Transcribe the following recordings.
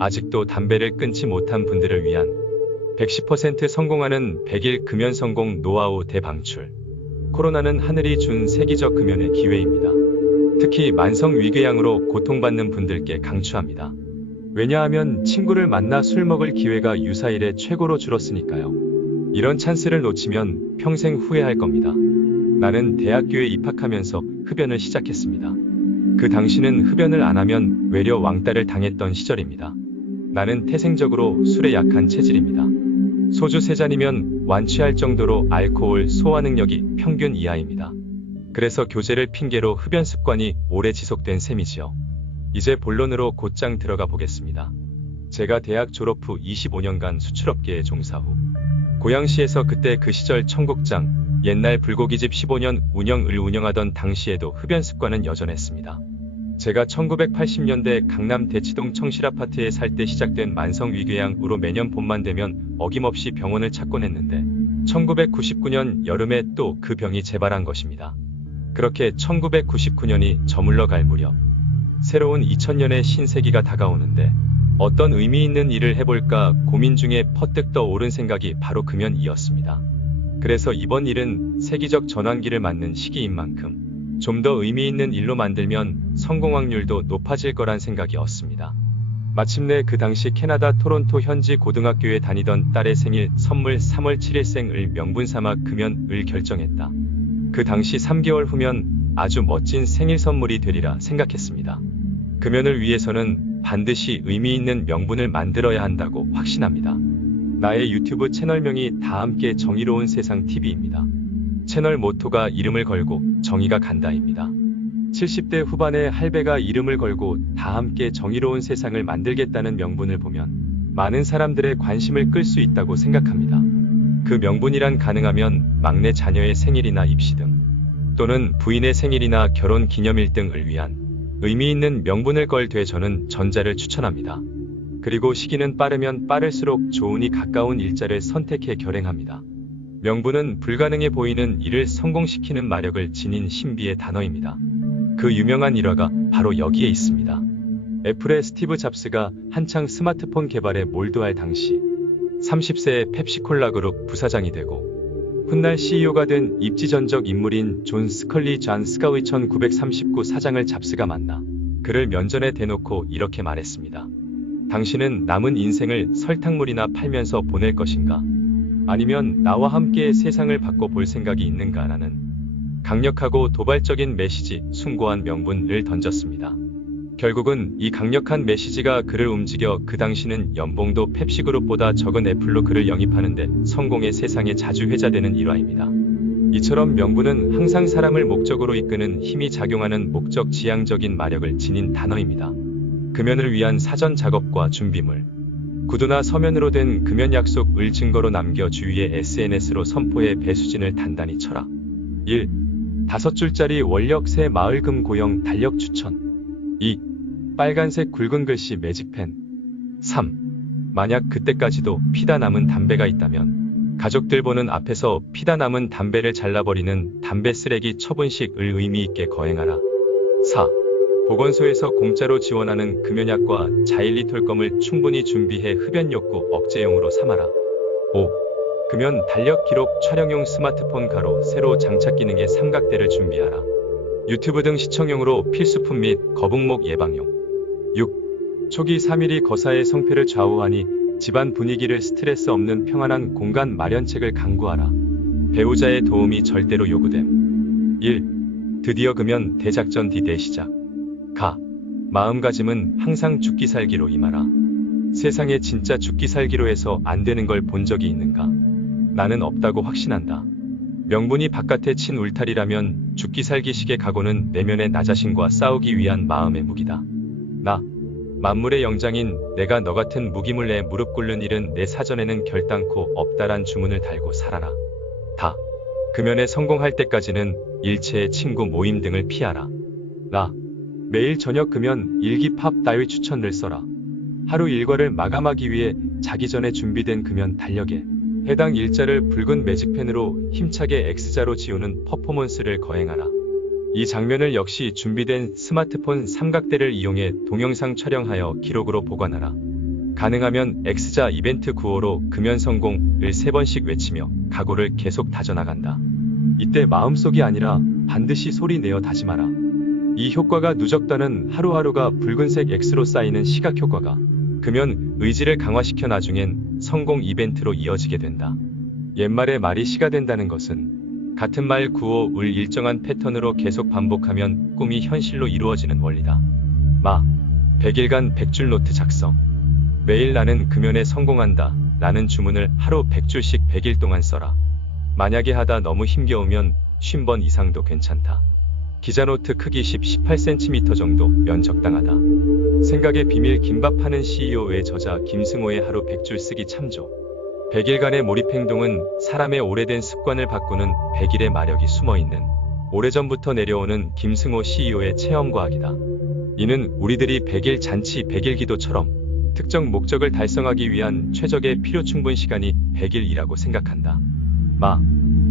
아직도 담배를 끊지 못한 분들을 위한 110% 성공하는 100일 금연 성공 노하우 대방출. 코로나는 하늘이 준 세기적 금연의 기회입니다. 특히 만성 위궤양으로 고통받는 분들께 강추합니다. 왜냐하면 친구를 만나 술 먹을 기회가 유사일에 최고로 줄었으니까요. 이런 찬스를 놓치면 평생 후회할 겁니다. 나는 대학교에 입학하면서 흡연을 시작했습니다. 그 당시는 흡연을 안 하면 외려 왕따를 당했던 시절입니다. 나는 태생적으로 술에 약한 체질입니다. 소주 3잔이면 완취할 정도로 알코올 소화 능력이 평균 이하입니다. 그래서 교제를 핑계로 흡연 습관이 오래 지속된 셈이지요. 이제 본론으로 곧장 들어가 보겠습니다. 제가 대학 졸업 후 25년간 수출업계에 종사 후 고양시에서 그때 그 시절 청국장, 옛날 불고기집 15년 운영을 운영하던 당시에도 흡연 습관은 여전했습니다. 제가 1980년대 강남 대치동 청실아파트에 살 때 시작된 만성 위궤양으로 매년 봄만 되면 어김없이 병원을 찾곤 했는데 1999년 여름에 또 그 병이 재발한 것입니다. 그렇게 1999년이 저물러 갈 무렵 새로운 2000년의 신세기가 다가오는데 어떤 의미 있는 일을 해볼까 고민 중에 퍼뜩 떠오른 생각이 바로 금연이었습니다. 그래서 이번 일은 세기적 전환기를 맞는 시기인 만큼 좀 더 의미 있는 일로 만들면 성공 확률도 높아질 거란 생각이었습니다. 마침내 그 당시 캐나다 토론토 현지 고등학교에 다니던 딸의 생일 선물 3월 7일 생을 명분삼아 금연을 결정했다. 그 당시 3개월 후면 아주 멋진 생일 선물이 되리라 생각했습니다. 금연을 위해서는 반드시 의미 있는 명분을 만들어야 한다고 확신합니다. 나의 유튜브 채널명이 다 함께 정의로운 세상 TV입니다. 채널 모토가 이름을 걸고 정의가 간다입니다. 70대 후반의 할배가 이름을 걸고 다 함께 정의로운 세상을 만들겠다는 명분을 보면 많은 사람들의 관심을 끌 수 있다고 생각합니다. 그 명분이란 가능하면 막내 자녀의 생일이나 입시 등 또는 부인의 생일이나 결혼 기념일 등을 위한 의미 있는 명분을 걸 되 저는 전자를 추천합니다. 그리고 시기는 빠르면 빠를수록 좋으니 가까운 일자를 선택해 결행합니다. 명분은 불가능해 보이는 일을 성공시키는 마력을 지닌 신비의 단어입니다. 그 유명한 일화가 바로 여기에 있습니다. 애플의 스티브 잡스가 한창 스마트폰 개발에 몰두할 당시 30세의 펩시콜라 그룹 부사장이 되고 훗날 CEO가 된 입지전적 인물인 존 스컬리 잔 스가의 1939 사장을 잡스가 만나 그를 면전에 대놓고 이렇게 말했습니다. 당신은 남은 인생을 설탕물이나 팔면서 보낼 것인가? 아니면 나와 함께 세상을 바꿔볼 생각이 있는가? 라는 강력하고 도발적인 메시지, 숭고한 명분을 던졌습니다. 결국은 이 강력한 메시지가 그를 움직여 그 당시는 연봉도 펩시그룹보다 적은 애플로 그를 영입하는데 성공의 세상에 자주 회자되는 일화입니다. 이처럼 명분은 항상 사람을 목적으로 이끄는 힘이 작용하는 목적 지향적인 마력을 지닌 단어입니다. 금연을 위한 사전 작업과 준비물, 구두나 서면으로 된 금연 약속을 증거로 남겨 주위에 SNS로 선포해 배수진을 단단히 쳐라. 1. 5줄짜리 원력 새 마을금 고형 달력 추천. 2. 빨간색 굵은 글씨 매직펜. 3. 만약 그때까지도 피다 남은 담배가 있다면 가족들 보는 앞에서 피다 남은 담배를 잘라버리는 담배 쓰레기 처분식을 의미있게 거행하라. 4. 보건소에서 공짜로 지원하는 금연약과 자일리톨검을 충분히 준비해 흡연 욕구 억제용으로 삼아라. 5. 금연 달력 기록 촬영용 스마트폰 가로 세로 장착 기능의 삼각대를 준비하라. 유튜브 등 시청용으로 필수품 및 거북목 예방용. 6. 초기 3일이 거사의 성패를 좌우하니 집안 분위기를 스트레스 없는 평안한 공간 마련책을 강구하라. 배우자의 도움이 절대로 요구됨. 1. 드디어 금연 대작전 D-Day 시작. 가. 마음가짐은 항상 죽기 살기로 임하라. 세상에 진짜 죽기 살기로 해서 안 되는 걸 본 적이 있는가? 나는 없다고 확신한다. 명분이 바깥에 친 울타리라면 죽기 살기식의 각오는 내면의 나 자신과 싸우기 위한 마음의 무기다. 나. 만물의 영장인 내가 너 같은 무기물에 무릎 꿇는 일은 내 사전에는 결단코 없다란 주문을 달고 살아라. 다. 금연에 성공할 때까지는 일체의 친구 모임 등을 피하라. 나. 매일 저녁 금연 일기 팝 따위 추천을 써라. 하루 일과를 마감하기 위해 자기 전에 준비된 금연 달력에 해당 일자를 붉은 매직펜으로 힘차게 X자로 지우는 퍼포먼스를 거행하라. 이 장면을 역시 준비된 스마트폰 삼각대를 이용해 동영상 촬영하여 기록으로 보관하라. 가능하면 X자 이벤트 구호로 금연 성공을 3번씩 외치며 각오를 계속 다져나간다. 이때 마음속이 아니라 반드시 소리 내어 다짐하라. 이 효과가 누적되는 하루하루가 붉은색 X로 쌓이는 시각 효과가 금연 의지를 강화시켜 나중엔 성공 이벤트로 이어지게 된다. 옛말에 말이 시가 된다는 것은 같은 말 구호를 일정한 패턴으로 계속 반복하면 꿈이 현실로 이루어지는 원리다. 100일간 100줄 노트 작성. 매일 나는 금연에 성공한다 라는 주문을 하루 100줄씩 100일 동안 써라. 만약에 하다 너무 힘겨우면 50번 이상도 괜찮다. 기자노트 크기 18cm 정도면 적당하다. 생각의 비밀 김밥 파는 CEO의 저자 김승호의 하루 100줄 쓰기 참조. 100일간의 몰입 행동은 사람의 오래된 습관을 바꾸는 100일의 마력이 숨어있는 오래전부터 내려오는 김승호 CEO의 체험과학이다. 이는 우리들이 100일 잔치 100일 기도처럼 특정 목적을 달성하기 위한 최적의 필요 충분 시간이 100일이라고 생각한다.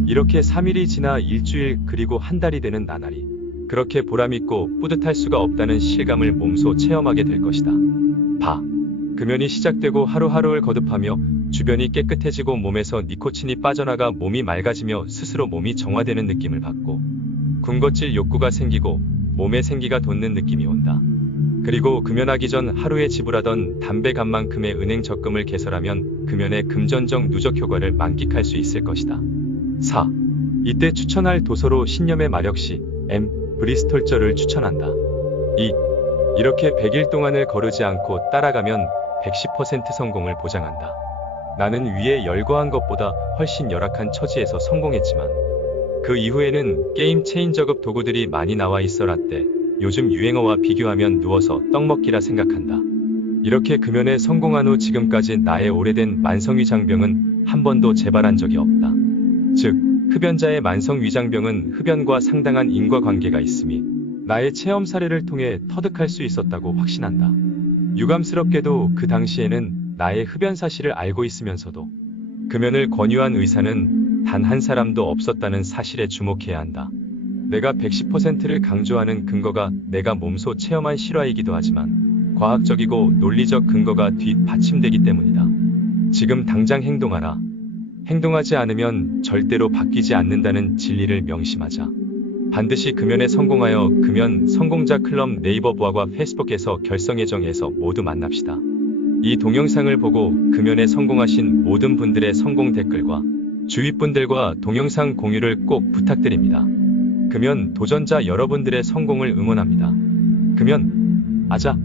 이렇게 3일이 지나 일주일 그리고 한 달이 되는 나날이 그렇게 보람있고 뿌듯할 수가 없다는 실감을 몸소 체험하게 될 것이다. 금연이 시작되고 하루하루를 거듭하며 주변이 깨끗해지고 몸에서 니코틴이 빠져나가 몸이 맑아지며 스스로 몸이 정화되는 느낌을 받고 군것질 욕구가 생기고 몸에 생기가 돋는 느낌이 온다. 그리고 금연하기 전 하루에 지불하던 담배값만큼의 은행 적금을 개설하면 금연의 금전적 누적 효과를 만끽할 수 있을 것이다. 이때 추천할 도서로 신념의 마력시 브리스톨저를 추천한다. 이렇게 100일 동안을 거르지 않고 따라가면 110% 성공을 보장한다. 나는 위에 열거한 것보다 훨씬 열악한 처지에서 성공했지만 그 이후에는 게임 체인저급 도구들이 많이 나와 있어 라떼, 요즘 유행어와 비교하면 누워서 떡 먹기라 생각한다. 이렇게 금연에 성공한 후 지금까지 나의 오래된 만성위장병은 한 번도 재발한 적이 없다. 즉, 흡연자의 만성위장병은 흡연과 상당한 인과관계가 있음이 나의 체험 사례를 통해 터득할 수 있었다고 확신한다. 유감스럽게도 그 당시에는 나의 흡연 사실을 알고 있으면서도 금연을 권유한 의사는 단 한 사람도 없었다는 사실에 주목해야 한다. 내가 110%를 강조하는 근거가 내가 몸소 체험한 실화이기도 하지만 과학적이고 논리적 근거가 뒷받침되기 때문이다. 지금 당장 행동하라. 행동하지 않으면 절대로 바뀌지 않는다는 진리를 명심하자. 반드시 금연에 성공하여 금연 성공자 클럽 네이버부와 페이스북에서 결성예정에서 모두 만납시다. 이 동영상을 보고 금연에 성공하신 모든 분들의 성공 댓글과 주위 분들과 동영상 공유를 꼭 부탁드립니다. 금연 도전자 여러분들의 성공을 응원합니다. 금연 아자.